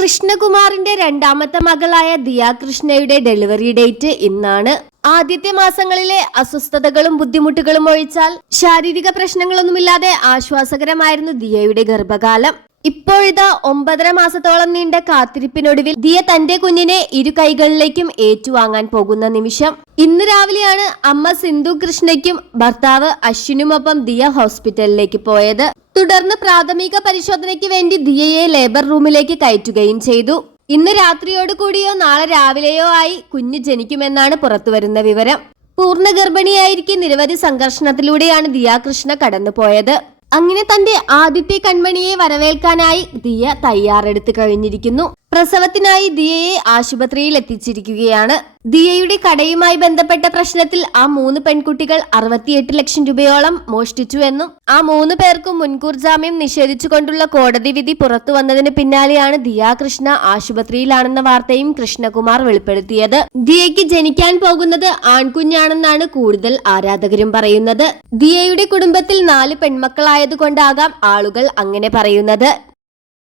കൃഷ്ണകുമാറിന്റെ രണ്ടാമത്തെ മകളായ ദിയ കൃഷ്ണയുടെ ഡെലിവറി ഡേറ്റ് ഇന്നാണ്. ആദ്യത്തെ മാസങ്ങളിലെ അസ്വസ്ഥതകളും ബുദ്ധിമുട്ടുകളും ഒഴിച്ചാൽ ശാരീരിക പ്രശ്നങ്ങളൊന്നുമില്ലാതെ ആശ്വാസകരമായിരുന്നു ദിയയുടെ ഗർഭകാലം. ഇപ്പോഴിതാ 9.5 മാസത്തോളം നീണ്ട കാത്തിരിപ്പിനൊടുവിൽ ദിയ തന്റെ കുഞ്ഞിനെ ഇരു കൈകളിലേക്കും ഏറ്റുവാങ്ങാൻ പോകുന്ന നിമിഷം. ഇന്ന് രാവിലെയാണ് അമ്മ സിന്ധു കൃഷ്ണയ്ക്കും ഭർത്താവ് അശ്വിനുമൊപ്പം ദിയ ഹോസ്പിറ്റലിലേക്ക് പോയത്. തുടർന്ന് പ്രാഥമിക പരിശോധനയ്ക്ക് വേണ്ടി ദിയയെ ലേബർ റൂമിലേക്ക് കയറ്റുകയും ചെയ്തു. ഇന്ന് രാത്രിയോട് കൂടിയോ നാളെ രാവിലെയോ ആയി കുഞ്ഞ് ജനിക്കുമെന്നാണ് പുറത്തുവരുന്ന വിവരം. പൂർണ്ണ ഗർഭിണിയായിരിക്കെ നിരവധി സംഘർഷണത്തിലൂടെയാണ് ദിയ കൃഷ്ണ കടന്നുപോയത്. അങ്ങനെ തന്റെ ആദ്യത്തെ കൺമണിയെ വരവേൽക്കാനായി ദിയ തയ്യാറെടുത്ത് കഴിഞ്ഞിരിക്കുന്നു. പ്രസവത്തിനായി ദിയയെ ആശുപത്രിയിൽ എത്തിച്ചിരിക്കുകയാണ്. ദിയയുടെ കടയുമായി ബന്ധപ്പെട്ട പ്രശ്നത്തിൽ ആ 3 പെൺകുട്ടികൾ 68 ലക്ഷം രൂപയോളം മോഷ്ടിച്ചു എന്നും ആ 3 പേർക്കും മുൻകൂർ ജാമ്യം നിഷേധിച്ചുകൊണ്ടുള്ള കോടതി വിധി പുറത്തു വന്നതിന് പിന്നാലെയാണ് ദിയ കൃഷ്ണ ആശുപത്രിയിലാണെന്ന വാർത്തയും കൃഷ്ണകുമാർ വെളിപ്പെടുത്തിയത്. ദിയയ്ക്ക് ജനിക്കാൻ പോകുന്നത് ആൺകുഞ്ഞാണെന്നാണ് കൂടുതൽ ആരാധകരും പറയുന്നത്. ദിയയുടെ കുടുംബത്തിൽ 4 പെൺമക്കളായതുകൊണ്ടാകാം ആളുകൾ അങ്ങനെ പറയുന്നത്.